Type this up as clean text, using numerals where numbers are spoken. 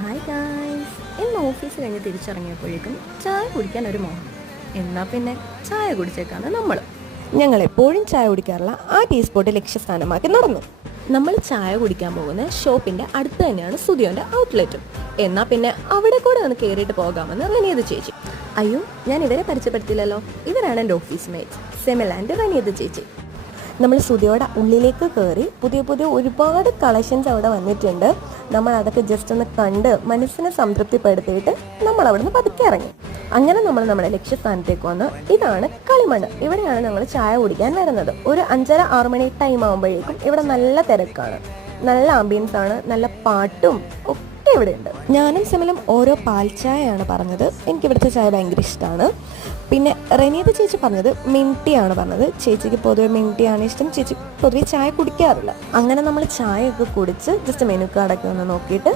Hi guys, ഇന്ന് office കഴിഞ്ഞ് തിരിച്ചിറങ്ങിയപ്പോഴേക്കും ചായ കുടിക്കാൻ ഒരു മോഹം. എന്നാൽ പിന്നെ ചായ കുടിച്ചേക്കാണ് നമ്മൾ. ഞങ്ങളെപ്പോഴും ചായ കുടിക്കാറുള്ള ആ ടീ സ്പോട്ട് ലക്ഷ്യസ്ഥാനമാക്കി നടന്നു. നമ്മൾ ചായ കുടിക്കാൻ പോകുന്ന ഷോപ്പിൻ്റെ അടുത്ത് തന്നെയാണ് സുധിയോൻ്റെ ഔട്ട്ലെറ്റും. എന്നാൽ പിന്നെ അവിടെ കൂടെ ഒന്ന് കയറിയിട്ട് പോകാമെന്ന് റനിയത് ചേച്ചി. അയ്യോ, ഞാൻ ഇവരെ പരിചയപ്പെടുത്തില്ലല്ലോ. ഇവരാണ് എൻ്റെ ഓഫീസ് മേറ്റ് സെമിൽ ആൻഡ് റനിയത് ചേച്ചി. നമ്മൾ സുധിയോടെ ഉള്ളിലേക്ക് കയറി പുതിയ ഒരുപാട് കളക്ഷൻസ് അവിടെ വന്നിട്ടുണ്ട്. നമ്മൾ അതൊക്കെ ജസ്റ്റ് ഒന്ന് കണ്ട് മനസ്സിനെ സംതൃപ്തിപ്പെടുത്തിയിട്ട് നമ്മൾ അവിടെ നിന്ന് പതുക്കെ ഇറങ്ങി. അങ്ങനെ നമ്മൾ നമ്മുടെ ലക്ഷ്യസ്ഥാനത്തേക്ക് വന്ന് ഇതാണ് കളിമണ്ണ്. ഇവിടെയാണ് ഞങ്ങൾ ചായ കുടിക്കാൻ വരുന്നത്. ഒരു 5:30-6 മണി ടൈം ആകുമ്പോഴേക്കും ഇവിടെ നല്ല തിരക്കാണ്, നല്ല ആംബിയൻസ് ആണ്, നല്ല പാട്ടും ഒക്കെ ഇവിടെ ഉണ്ട്. ഞാനും സെമിലും ഓരോ പാൽ ചായയാണ് പറഞ്ഞത്. എനിക്കിവിടുത്തെ ചായ ഭയങ്കര ഇഷ്ടമാണ്. പിന്നെ റനിയത് ചേച്ചി പറഞ്ഞത് മിൻറ്റിയാണ് പറഞ്ഞത്. ചേച്ചിക്ക് പൊതുവെ മിൻറ്റിയാണ് ഇഷ്ടം. ചേച്ചി പൊതുവെ ചായ കുടിക്കാറില്ല. അങ്ങനെ നമ്മൾ ചായയൊക്കെ കുടിച്ച് ജസ്റ്റ് മെനു കാർഡൊക്കെ ഒന്ന് നോക്കിയിട്ട്